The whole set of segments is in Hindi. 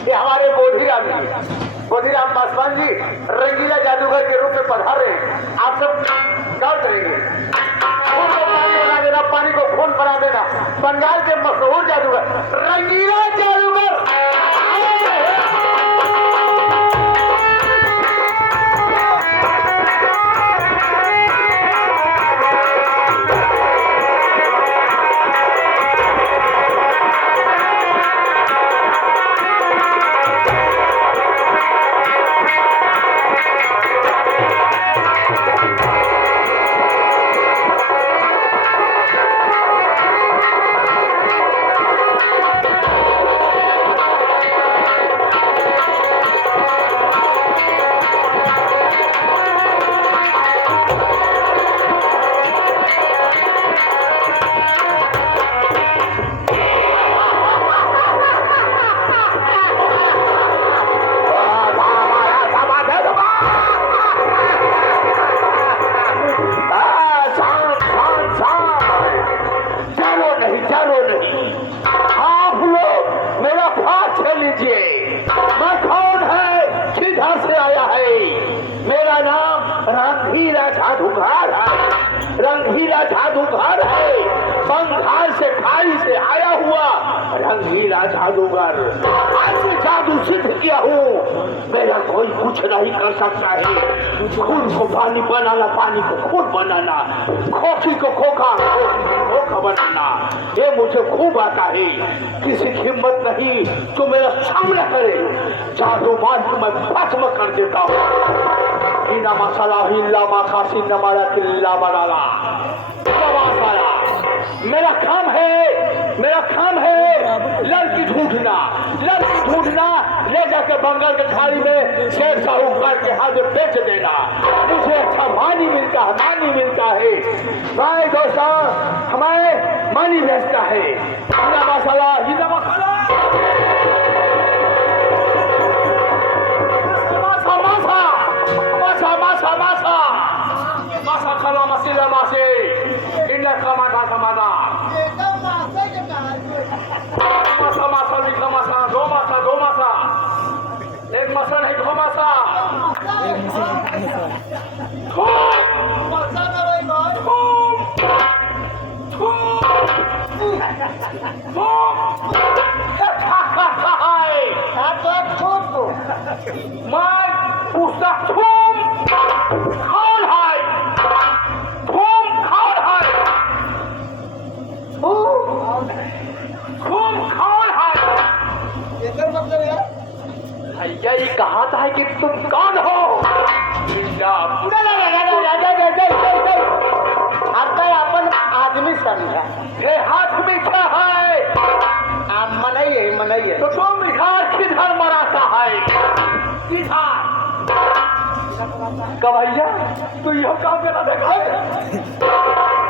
ये हमारे बोधीराम जी, बोधीराम पासवान जी रंगीला जादूगर के रूप में पधार रहे हैं। आप सब क्या करेंगे? खून को पानी बना देना, पानी को खून बना देना। बंगाल के मशहूर जादूगर रंगीला जादूगर रंगीला जादूगर है। बंगाल से खाड़ी से आया हुआ रंगीला जादूगर। आज से जादू सिद्ध किया हूँ, मेरा कोई कुछ नहीं कर सकता है। खून को पानी बनाना, पानी को खून बनाना, खोखी को खोखा, खोखी को खोखा बनाना, ये मुझे खूब आता है। किसी की हिम्मत नहीं तो मेरा सामना करे, जादू मार को मैं भस्म कर देता हूँ। हिना मसाला हिल्ला माखासी नमारा किल्ला बनाला। मेरा काम है लड़की ढूंढना, ले जाकर बंगाल के खाड़ी में शेर साहूकार के हाथ में बेच देना। मुझे अच्छा मानी मिलता है। भाई दोस्तों, हमें मानी बेचता है। हिना मसाला masa kalau masih indah kemana masa ni masa dua masa एक मसा नहीं दो मसा मैं पूछता तुम कौन है? तुम कौन है? भैया ये कहा था कि तुम कौन हो? आता अपन आदमी समझा ये हाथ में क्या है? मनइए तो तुम इधर किधर मराता है? किधर कभैया तू यह काम करना देखा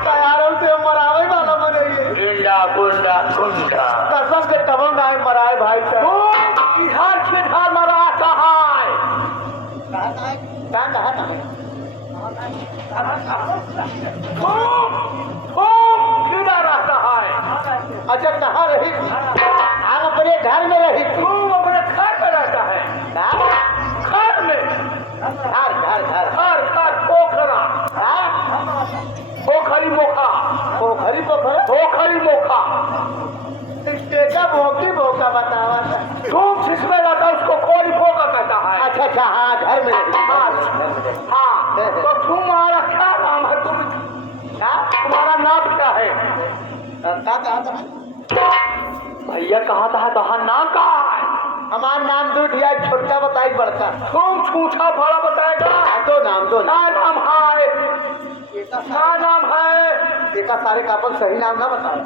तैयारों से मरावे वाला मनइए गुंडा कसम से तब ना मराए भाई इधर किधर मराता है? किधर रहता है? अच्छा कहाँ रही? आप अपने घर में रही? तुम अपने घर में रहता है? घर में? घर पोखरा पोखरी मोखा टेका भोका बतावा तुम जिसमें रहता उसको कोई भोका कहता है। अच्छा हाँ घर में हाँ तो तुम्हारा क्या नाम है? तुम्हारा नाम क्या है? भैया कहा था तो हाँ नाम कहा है? हमारा नाम दूधिया छोटा बताई बड़का। तुम छूछा बड़ा बताएगा? दो नाम है देखा सारे का अपन सही नाम ना बताओ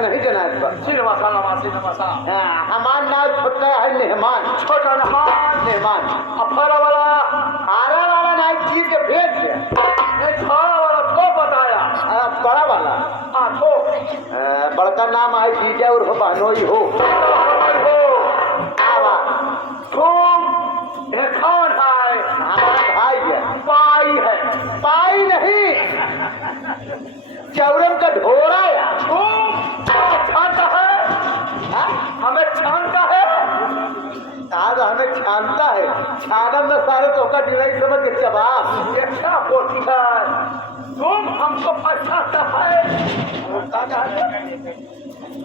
नहीं जना हमारा नाम छोटा है मेहमान अफरा वाला नाम चीज के भेज दिया वाला तो बताया बड़ा वाला तो बड़का नाम है जीजा और बहनोई हो तुम कौन है? हमारा भाई है। पाई नहीं चौरम का ढोरा है। अच्छा है हमें छानता है। आज हमें छानता है, छानम न सारे तो का डिराई समझ के जवाब ये क्या बोलती है? तुम हमको पहचानता है?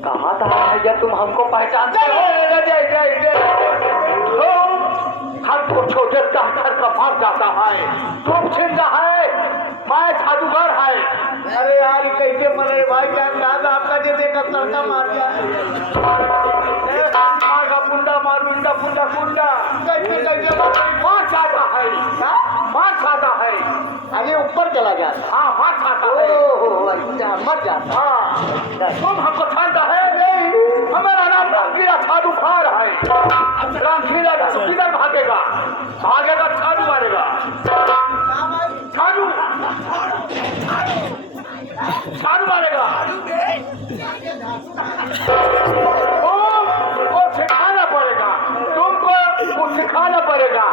कहा था भैया तुम हमको पहचानते हो? हमको छोटे घर का मार जाता है, तुम छिंदा है, मैं जादूगर है। अरे यार कैसे मरे भाई क्या कहा आपका जो देखा तड़का मार दिया पुंडा मारू इंडा पुंडा पुंडा कैसे कैसे मार जाता है, मार जाता है। आगे ऊपर चला जाता। हाँ मार जाता है। ओहो अच्छा मर जाता। हाँ तुम हमको छानता है? हमारा नाम रंगीला जादूगर है। रंगीला जादू किधर भागेगा? भागेगा जादू मारेगा। जादू जादू मारेगा। तुमको सिखाना पड़ेगा, तुमको सिखाना पड़ेगा।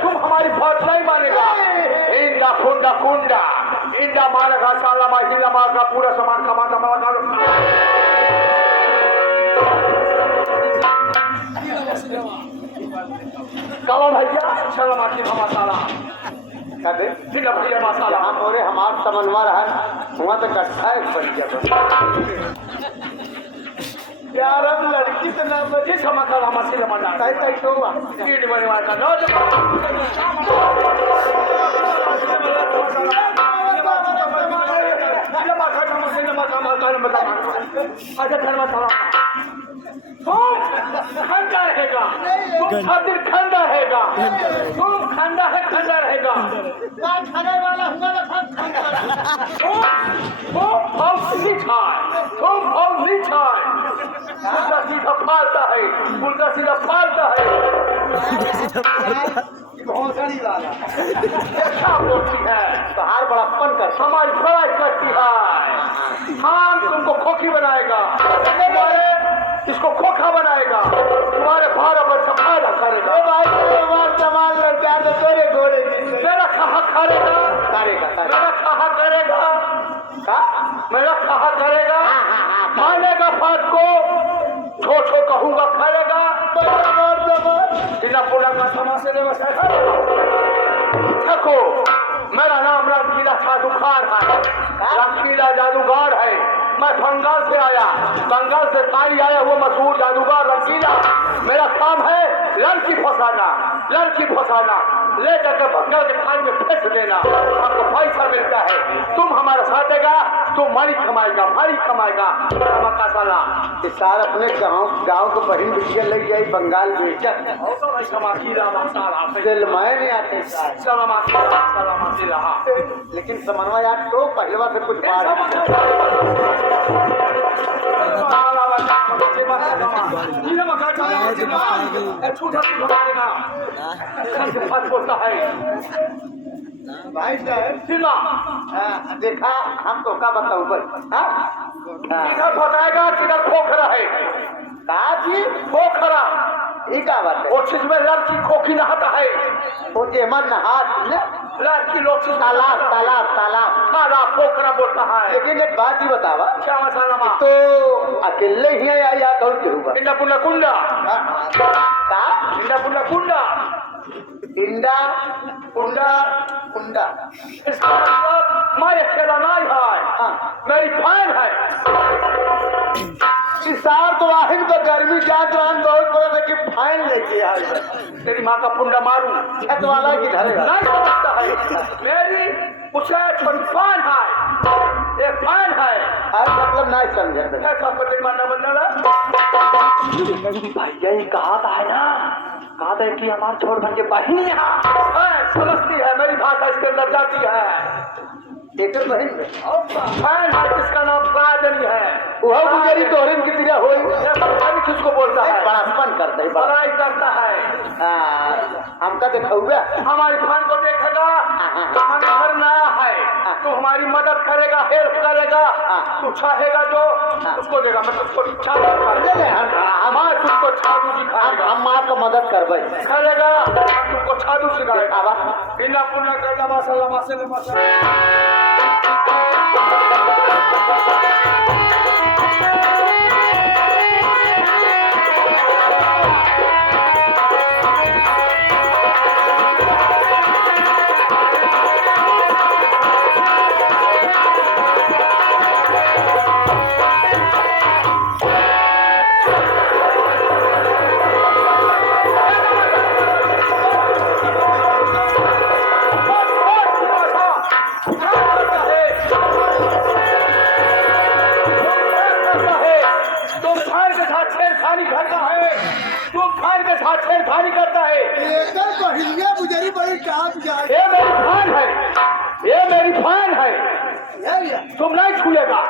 तुम हमारी बात नहीं मानेगा। इंडा कुंडा कुंडा इंडा मारेगा, साला माहिला मारेगा, पूरा सामान कमाता मारेगा। चलो भैया चलो माटी मसाला कदे जिला भैया मसाला हम और हमार समन्वय है हुआ तो कट्ठा है बन गया यार हम लड़की तो ना ये समाचार मसाला मना कई कई तो हुआ कीड़ बनवा का नो अच्छा धर्म मसाला खंडा रहेगा, तुम खातिर खंडा रहेगा, तुम खंडा है खंडा रहेगा। खाने वाला हुआ ना तुम फौजी छाए, तुम फौजी छाए। उल्टा सीधा फालता है, उल्टा सीधा फालता है। भौंसड़ी वाला क्या बोलती है? बाहर बड़प्पन कर हमारी बड़ाई करती है। हम तुमको खोखी बनाएगा, इसको खोखा बनाएगा, तुम्हारे भारा पर सफाया करेगा। सामान लग जाए तो तेरे घोड़े मेरा कहा करेगा, करेगा मेरा कहा करेगा, मेरा कहा करेगा, मानेगा बात को, छो छो कहूंगा करेगा। जिला पूरा का समासे ने देखो मेरा नाम रंगीला जादूगर है, रंगीला जादूगर है। मैं बंगाल से आया, बंगाल से ताई आया हुआ मशहूर जादूगर रंगीला। मेरा काम है लड़की फंसाना, लड़की फंसाना, ले जाकर बंगाल के खान में फेंक देना, आपको पैसा मिलता है। तुम हमारा साथ देगा, तुम मणि कमाएगा, मणि कमाएगा। साला सार अपने गांव को बहन बिटिया लग जाए बंगाल में मैं नहीं आते लेकिन समन्वय यार तो पहलवा से कुछ बोलता है भाई साहब देखा हम तो का बताऊं किधर बताएगा किधर खोखरा है? जी खोखरा ये क्या बात है? वो चीज में लड़की खोखी नहाता है, वो जेमन नहात लड़की लोग तालाब तालाब तालाब तालाब खोखरा बोलता है। लेकिन एक बात ही बतावा क्या मसाला तो अकेले ही है या कौन करूँगा? इंडा पुंडा कुंडा इंडा पुंडा कुंडा इंडा कुंडा कुंडा इसका मतलब मैं अकेला नहीं है, मेरी फैन है। सार तो आखिर तो गर्मी जात रहन बहुत बड़ा लेकिन फाइन लेके आए तेरी माँ का पुंडा मारू छत वाला की धरेगा नहीं समझता है। मेरी उसे छोटी फैन है, एक फैन है। अरे मतलब नहीं समझे ऐसा पर तेरी मानना बनना भैया ये कहा था है ना, कहा था कि हमारे छोड़ भंगे बहन यहाँ समझती है, मेरी भाषा इसके अंदर जाती है। एक बहन फैन है जिसका नाम राजनी है, वह गुजरी तोहरीन की तरह हो किसको बोलता है? बड़ापन करता है बड़ाई करता है। हमका देखा हमारी फैन को देखेगा, हमारे घर नया है तो हमारी मदद करेगा, हेल्प करेगा। तू चाहेगा जो उसको देगा, मैं तुझको हमारे तुझको छादू सिखाएगा, हम आपका मदद करबे करेगा, तुमको छादू सिखाएगा। इन्ना पुण्य करना मसाला मसाला मसाला बहन के साथ छेड़खानी करता है। एकदम बढ़िया गुजरी बड़ी काम जाए। ये मेरी बहन है, ये मेरी बहन है, तुम नहीं छूलेगा।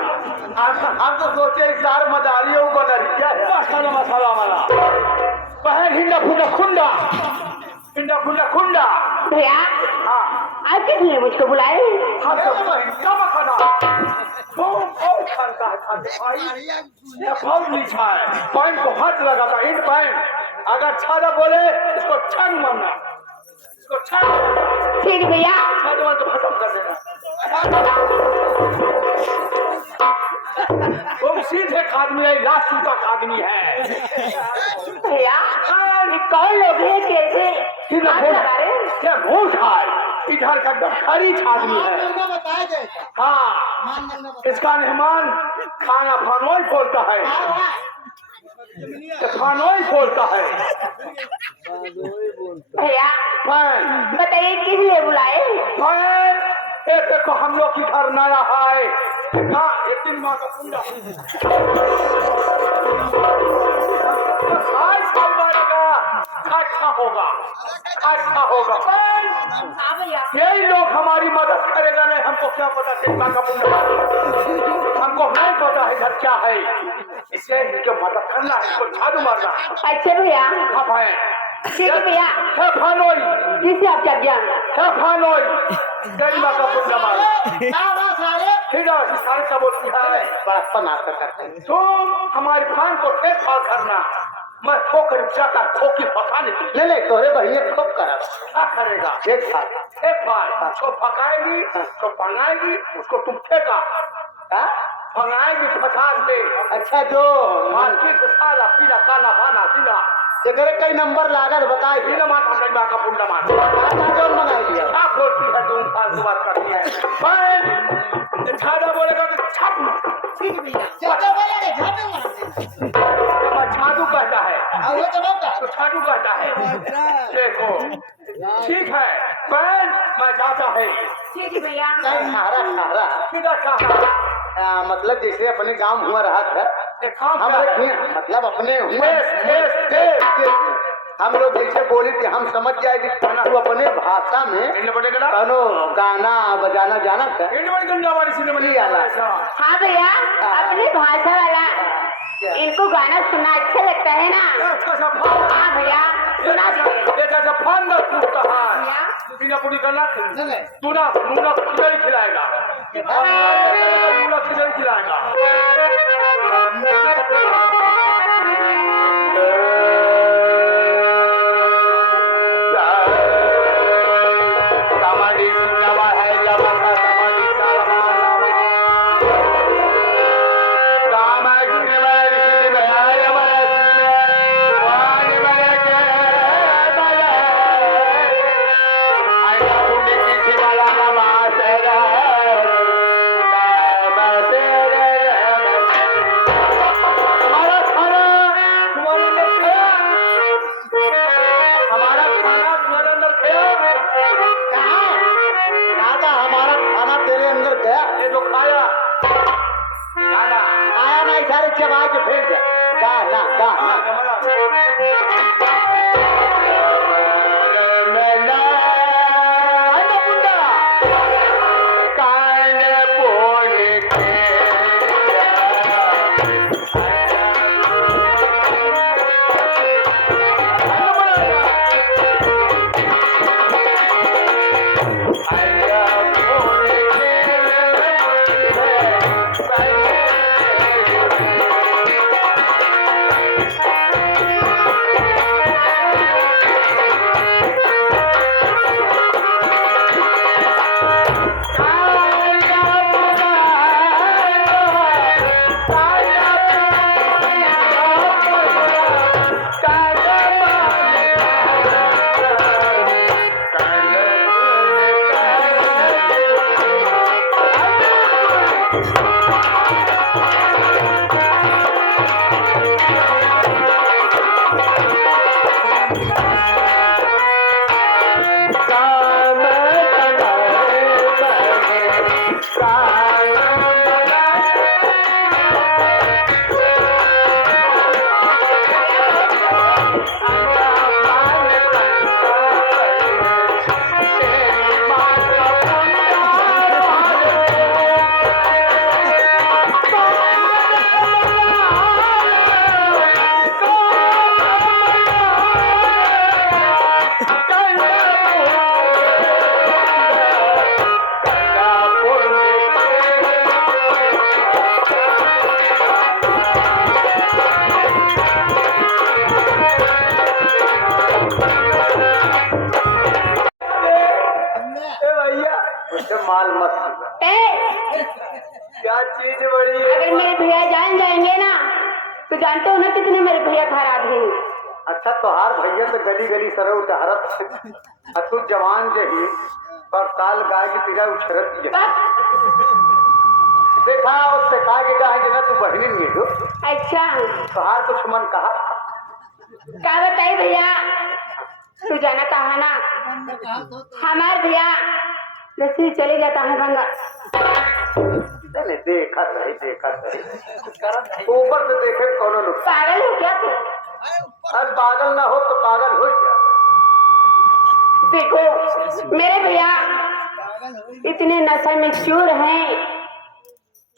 हम तो सोचे इशार मदारियों को क्या है मसाला मसाला वाला बहन हिंदा खुंडा खुंडा हिंदा खुंडा खुंडा। भैया हाँ आप किस लिए मुझको बुलाए? हाँ तो क्या मखाना बहुत खानता है खाते भाई। ये बहुत मीठा है। पैन को हाथ लगाता इन पैन अगर छादा बोले इसको छान मारना, इसको छान मारना, ठीक भैया। छाद मार तो खत्म कर देना। तुम सीधे आदमी है, लाशूता आदमी है। भैया ये कौन लोग हैं, कैसे हाथ लगा रहे हैं? क्या भूत है, इधर का दखरी आदमी है। बताया जाए हाँ इसका मेहमान खाना फानोई खोलता है, खानोई खोलता है। भैया फैन बताइए किस लिए बुलाए? फैन एक देखो हम लोग की घर नया है। हाँ एक दिन माँ का कुंडा अच्छा होगा, अच्छा होगा। हाँ भैया। यही लोग हमारी मदद करेगा नहीं, हमको क्या पता चिंता का पुण्य, हमको नहीं पता है घर क्या है, इसलिए इनकी मदद करना है, इसको झाड़ू मारना। अच्छा भैया हाँ भाई ठीक है भैया। है फानोई, जिससे आपका ज्ञान। है फानोई, तेरी माँ का पुण्य मार। ठीक है सारे क्या बोलती है बनाकर करते हैं। तुम हमारी फान को ठीक ठाक करना, मैं ठोकर जाकर ठोकी पकाने की। ले ले तोरे भैया खूब करा क्या करेगा एक साथ एक बार जो पकाएगी तो बनाएगी, उसको तुम फेंका बनाएगी 50 से। अच्छा जो मार्केट से सारा पीला काना पाना पीला जगह कई नंबर लागत बताए पीला माता कईबा का पुंडा मार जोन मंगाई दिया क्या बोलती है तुम फालतू बात करती है। मैं छादा बोलेगा तो छाप छादू कहता है तो छादू कहता है। देखो ठीक है पैन मैं जाता है। ठीक है भैया। खारा खारा सीधा चाहता मतलब जैसे अपने गांव हुआ रहा था हम मतलब अपने हुए हम लोग जैसे बोली थी हम समझ जाए कि तू अपने भाषा में कनो गाना बजाना जाना था। हाँ भैया अपनी भाषा वाला इनको गाना सुनना अच्छा लगता है ना। हाँ भैया सुना खिलाएगा खिलाएगा। चबा के फेंक दे गाना गाना में मेरे भैया खराब है। अच्छा तोहार भैया तो गली गली सरव टहरत तू जवान जही पर साल गाय की तिरा उछरत जे देखा और देखा के गाय जना तू बहनी नहीं हो। अच्छा तोहार कुछ मन कहा क्या बताई भैया, तू जाना कहा ना हमारे भैया रस्सी चले जाता है भंगा। नहीं देखा सही ऊपर से देखे कौन नुकसान। पागल हो क्या तू? अरे पागल ना हो तो पागल हो गया। देखो मेरे भैया इतने नशा में चूर हैं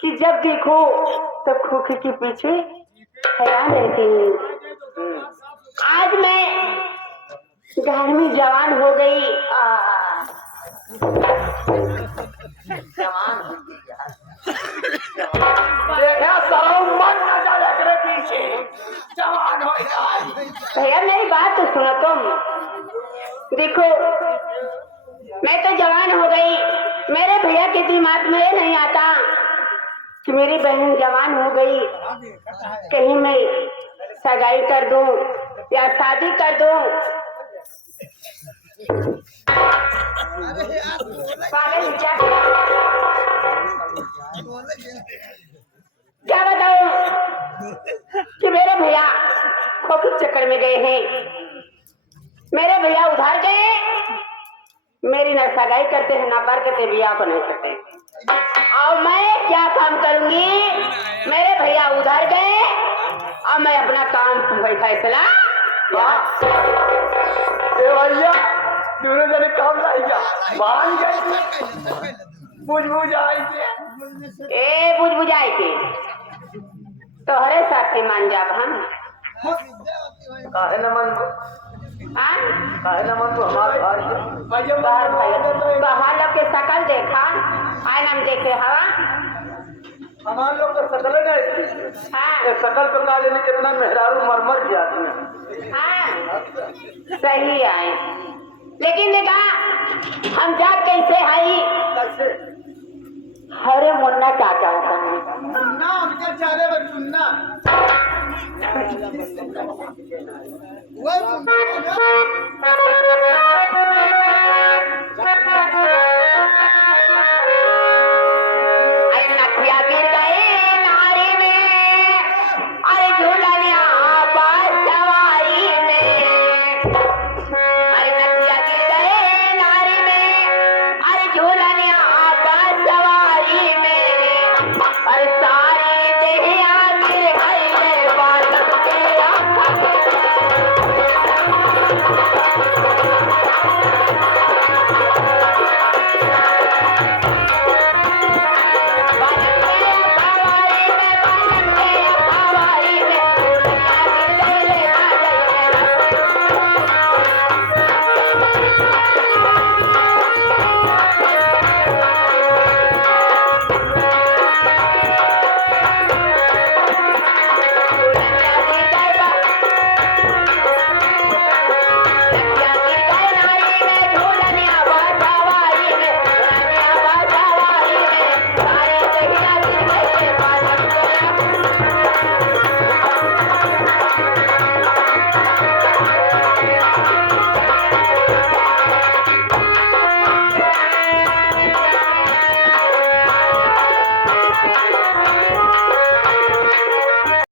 कि जब देखो तो खोखे के पीछे हैरान रहते हैं। आज मैं घर में जवान हो गई। देखा सरव मन न जाए करे पीछे जवान हो जाए। भैया मेरी बात तो सुनो तुम। देखो मैं तो जवान हो गई, मेरे भैया के दिमाग में ये नहीं आता कि मेरी बहन जवान हो गई, कहीं मैं सगाई कर दूं या शादी कर दूं। पागल क्या बताऊं कि मेरे भैया खोखी चक्कर में गए हैं। मेरे भैया उधार गए, मेरी न सगाई करते हैं ना बार करते, भैया को नहीं करते। और मैं क्या काम करूंगी? मेरे भैया उधार गए और मैं अपना काम फैसला भैया दोनों जने काम लाइया मान गए बुझ आई ए बुझाई के तोहरे साथ के मान जाब हम। काहे न मन हाँ? काहे न मन तो हमारे बाहर लोग के शकल देखा, आईना में देखे हवा। हमारे लोग तो शकल गए हाँ शकल पर का लेने कितना मेहरारू मरमर के आदमी है। हाँ सही आए, लेकिन देखा हम जात कैसे आई। कैसे हरे मुन्ना क्या कहता है ना हमके चारे में चुनना